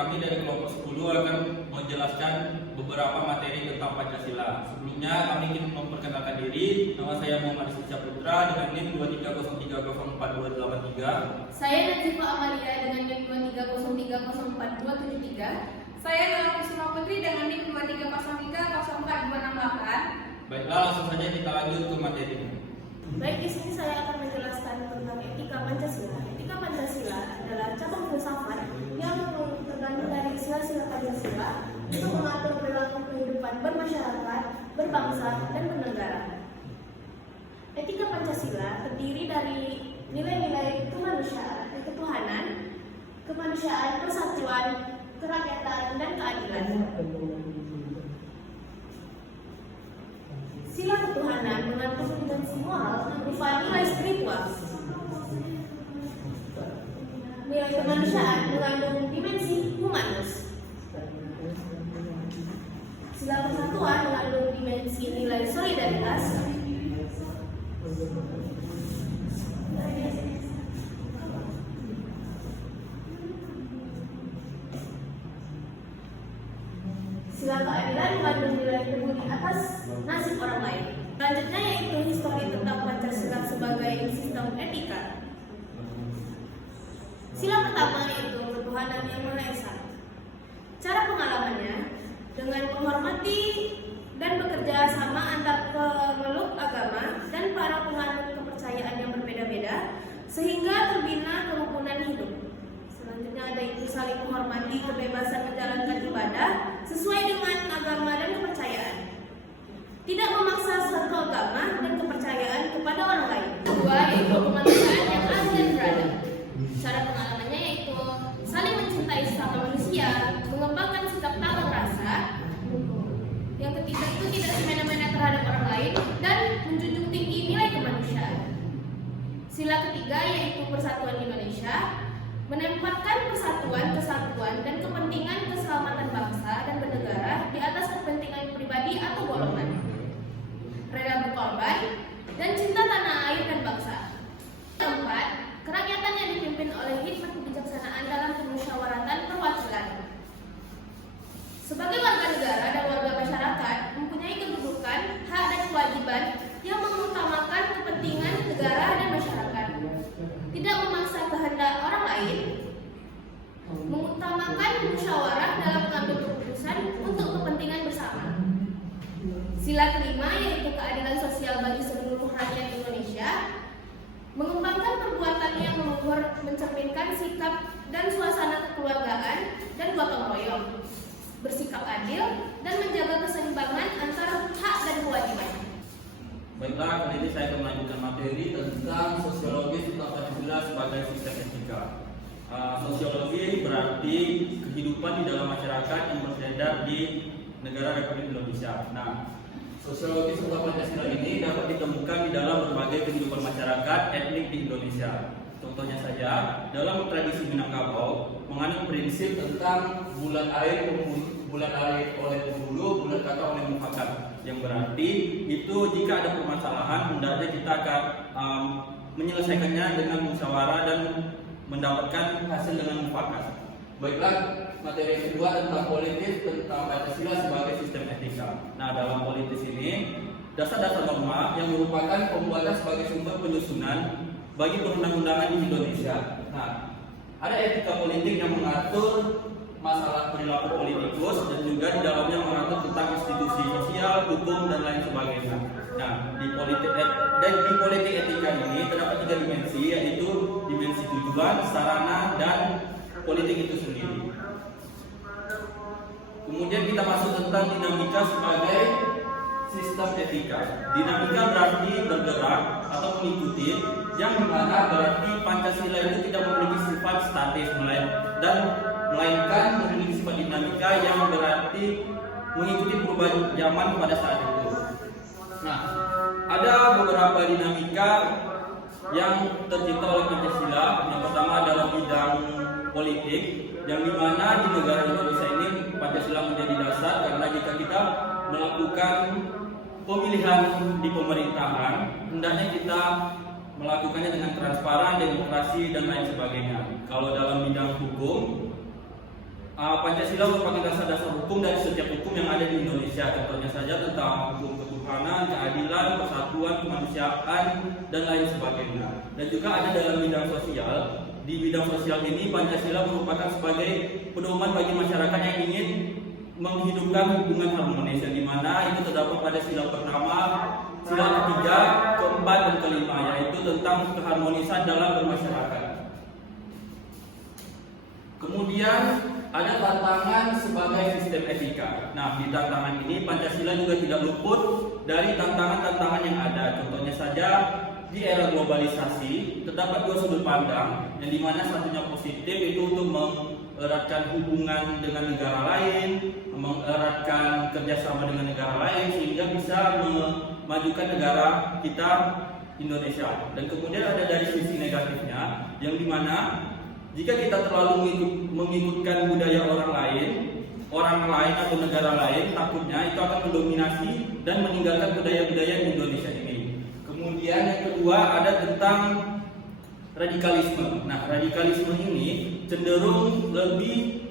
kami dari kelompok 10 akan menjelaskan beberapa materi tentang Pancasila. Sebelumnya kami ingin memperkenalkan diri. Nama saya Muhammad Rizky Putra dengan NIM 2303042383. Saya Nazifa Amalia dengan NIM 2303042373. Saya Nala Kusuma Putri dengan NIM 23030428. Baiklah, langsung saja kita lanjut ke materinya. Baik, di sini saya akan menjelaskan tentang etika Pancasila. Etika Pancasila adalah cabang filsafat yang tergandung dari sila-sila Pancasila untuk mengatur perilaku kehidupan bermasyarakat, berbangsa, dan bernegara. Etika Pancasila terdiri dari nilai-nilai kemanusiaan, ketuhanan, kemanusiaan, persatuan, kerakyatan, dan keadilan. Sila ketuhanan mengandung dimensi moral berupa nilai spiritual. Nilai kemanusiaan mengandung dimensi humanus. Sila persatuan mengandung dimensi nilai solidaritas. Sila keadilan mengandung nilai peduli atas nasib orang lain. Selanjutnya yaitu histori tentang Pancasila sebagai sistem etika. Sila pertama yaitu ketuhanan yang Maha Esa. Cara pengalamannya dengan menghormati dan bekerja sama antar pemeluk agama dan para penganut kepercayaan yang berbeda-beda sehingga terbina kerukunan hidup. Selanjutnya ada itu saling menghormati kebebasan menjalankan ibadah sesuai dengan agama dan kepercayaan. Tidak memaksa satu agama dan kepercayaan kepada orang lain. Kedua yaitu kemanusiaan yang adil dan beradab. Cara pengalamannya yaitu saling mencintai sesama manusia, mengembangkan sikap tanggung rasa. Yang ketiga itu tidak semena-mena terhadap orang lain dan menjunjung tinggi nilai kemanusiaan. Sila ketiga yaitu persatuan Indonesia, menempatkan persatuan, kesatuan, dan kepentingan keselamatan bangsa dan bernegara di atas kepentingan pribadi atau golongan. Rela berkorban dan cinta tanah air dan bangsa. Keempat, kerakyatan yang dipimpin oleh hikmat kebijaksanaan dalam kemusyawaratan perwakilan. Sebagai warga negara dan warga masyarakat mempunyai kedudukan, hak dan kewajiban yang mengutamakan kepentingan negara dan masyarakat. Tidak memaksa kehendak orang lain, mengutamakan musyawarah dalam mengambil keputusan untuk kepentingan bersama. Sila kelima yaitu keadilan sosial bagi seluruh rakyat Indonesia, mengembangkan perbuatan yang mencerminkan sikap dan suasana kekeluargaan dan gotong royong, bersikap adil dan menjaga keseimbangan antara hak dan kewajiban. Baiklah, kali ini saya akan melanjutkan materi tentang sosiologi tentang Pancasila sebagai sistem etika. Sosiologi berarti kehidupan di dalam masyarakat yang beredar di negara Republik Indonesia. Nah, sosiologi sebuah Pancasila ini dapat ditemukan di dalam berbagai kehidupan masyarakat etnik di Indonesia. Contohnya saja, dalam tradisi Minangkabau menganut prinsip tentang bulan air oleh penghulu, bulan kata oleh mufakat, yang berarti itu jika ada permasalahan hendaknya kita akan menyelesaikannya dengan musyawarah dan mendapatkan hasil dengan mufakat. Baiklah, materi yang kedua tentang politis tentang Pancasila sebagai sistem etika. Nah, dalam politis ini dasar-dasar norma yang merupakan pembuatan sebagai sumber penyusunan bagi perundang-undangan di Indonesia. Nah, ada etika politik yang mengatur masalah perilaku politikus dan juga di dalamnya mengatur tentang institusi sosial, hukum dan lain sebagainya. Nah, di politik etika ini terdapat tiga dimensi, yaitu dimensi tujuan, sarana, dan politik itu sendiri. Kemudian kita masuk tentang dinamika sebagai sistem etika. Dinamika berarti bergerak atau mengikuti, yang dimana berarti Pancasila itu tidak memiliki sifat statis melainkan memiliki sifat dinamika yang berarti mengikuti perubahan zaman pada saat itu. Nah, ada beberapa dinamika yang tercipta oleh Pancasila. Yang pertama adalah bidang politik, yang dimana di negara Indonesia ini Pancasila menjadi dasar karena jika kita melakukan pemilihan di pemerintahan, hendaknya kita melakukannya dengan transparan, demokrasi dan lain sebagainya. Kalau dalam bidang hukum, Pancasila merupakan dasar-dasar hukum dari setiap hukum yang ada di Indonesia. Contohnya saja tentang hukum ketuhanan, keadilan, persatuan, kemanusiaan, dan lain sebagainya. Dan juga ada dalam bidang sosial. Di bidang sosial ini Pancasila merupakan sebagai pedoman bagi masyarakat yang ingin menghidupkan hubungan harmonis, yang dimana itu terdapat pada sila pertama, sila ketiga, keempat, dan kelima, yaitu tentang keharmonisan dalam bermasyarakat. Kemudian ada tantangan sebagai sistem etika. Nah, di tantangan ini Pancasila juga tidak luput dari tantangan-tantangan yang ada. Contohnya saja di era globalisasi terdapat dua sudut pandang, yang dimana satunya positif itu untuk mengeratkan hubungan dengan negara lain, mengeratkan kerjasama dengan negara lain sehingga bisa memajukan negara kita Indonesia. Dan kemudian ada dari sisi negatifnya, yang dimana jika kita terlalu mengikutkan budaya orang lain atau negara lain, takutnya itu akan mendominasi dan meninggalkan budaya-budaya di Indonesia ini. Kemudian yang kedua ada tentang radikalisme. Nah, radikalisme ini cenderung lebih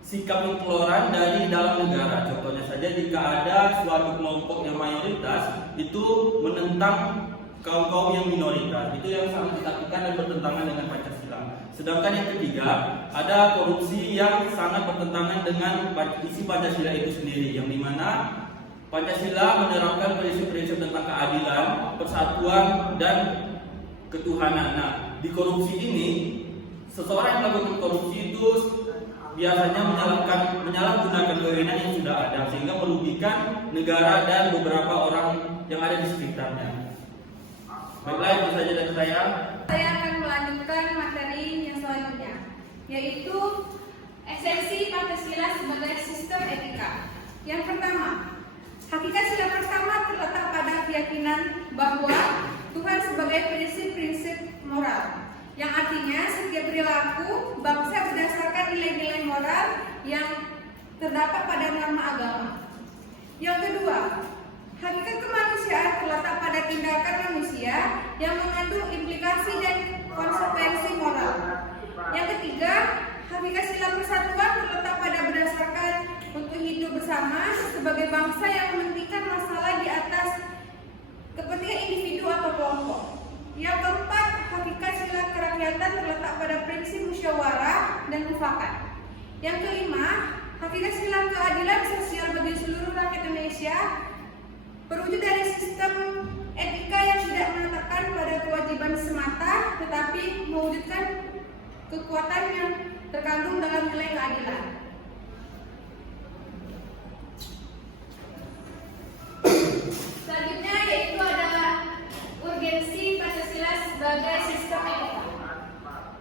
sikap intoleran dari dalam negara. Contohnya saja jika ada suatu kelompok yang mayoritas itu menentang kaum-kaum yang minoritas, itu yang sangat ditakutkan dan bertentangan dengan Pancasila. Sedangkan yang ketiga, ada korupsi yang sangat bertentangan dengan isi Pancasila itu sendiri, yang dimana Pancasila menerapkan prinsip-prinsip tentang keadilan, persatuan, dan ketuhanan. Nah, di korupsi ini, seseorang yang melakukan korupsi itu biasanya menyalahgunakan wewenang yang sudah ada, sehingga merugikan negara dan beberapa orang yang ada di sekitarnya. Baiklah, itu saja dari saya. Saya akan melanjutkan materi yang selanjutnya, yaitu esensi Pancasila sebagai sistem etika. Yang pertama, hakikat sila pertama terletak pada keyakinan bahwa Tuhan sebagai prinsip-prinsip moral, yang artinya setiap perilaku bangsa berdasarkan nilai-nilai moral yang terdapat pada norma agama. Yang kedua, hakikat kemanusiaan terletak pada tindakan manusia yang mengandung implikasi dan konsekuensi moral. Yang ketiga, hakikat sila persatuan terletak pada berdasarkan untuk hidup bersama sebagai bangsa yang mementingkan masalah di atas kepentingan individu atau kelompok. Yang keempat, hakikat sila kerakyatan terletak pada prinsip musyawarah dan mufakat. Yang kelima, hakikat sila keadilan sosial bagi seluruh rakyat Indonesia berwujud dari sistem etika yang tidak menetapkan pada kewajiban semata, tetapi mewujudkan kekuatan yang terkandung dalam nilai keadilan. Selanjutnya yaitu adalah urgensi Pancasila sebagai sistem etika.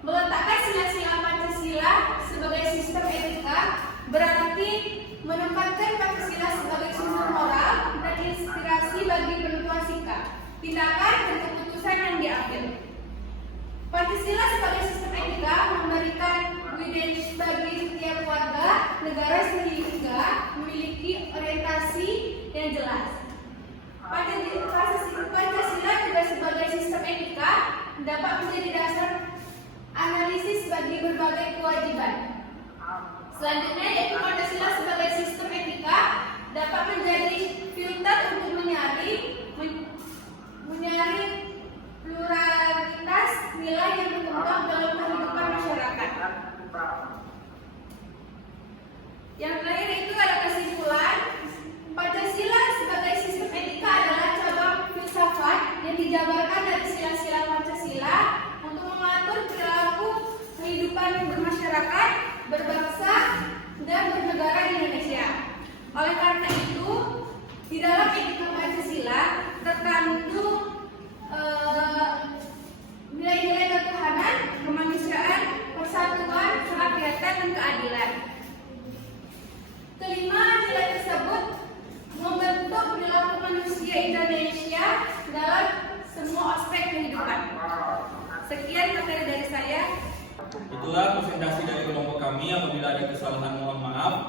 Meletakkan sila-sila Pancasila sebagai sistem etika berarti menempatkan Pancasila sebagai sumber moral dan inspirasi bagi penentuan sikap, tindakan, dan keputusan yang diambil. Pancasila sebagai sistem etika memberikan guidance bagi setiap warga negara sehingga memiliki orientasi yang jelas. Pancasila juga sebagai sistem etika dapat menjadi dasar analisis bagi berbagai kewajiban. Selanjutnya yaitu Pancasila sebagai sistem etika dapat menjadi filter untuk menyaring pluralitas nilai yang berkembang dalam kehidupan masyarakat. Yang terakhir itu ada kesimpulan. Pancasila sebagai sistem etika adalah cabang filsafat yang dijabarkan dari sila-sila Pancasila untuk mengatur perilaku kehidupan bermasyarakat, berbangsa, dan bernegara di Indonesia. Oleh karena itu, di dalam etika Pancasila terkandung nilai-nilai ketuhanan, kemanusiaan, persatuan, kerakyatan, dan keadilan. Kelima, nilai tersebut membentuk perilaku manusia Indonesia dalam semua aspek kehidupan. Sekian materi dari saya. Itulah presentasi dari kelompok kami. Apabila ada kesalahan mohon maaf.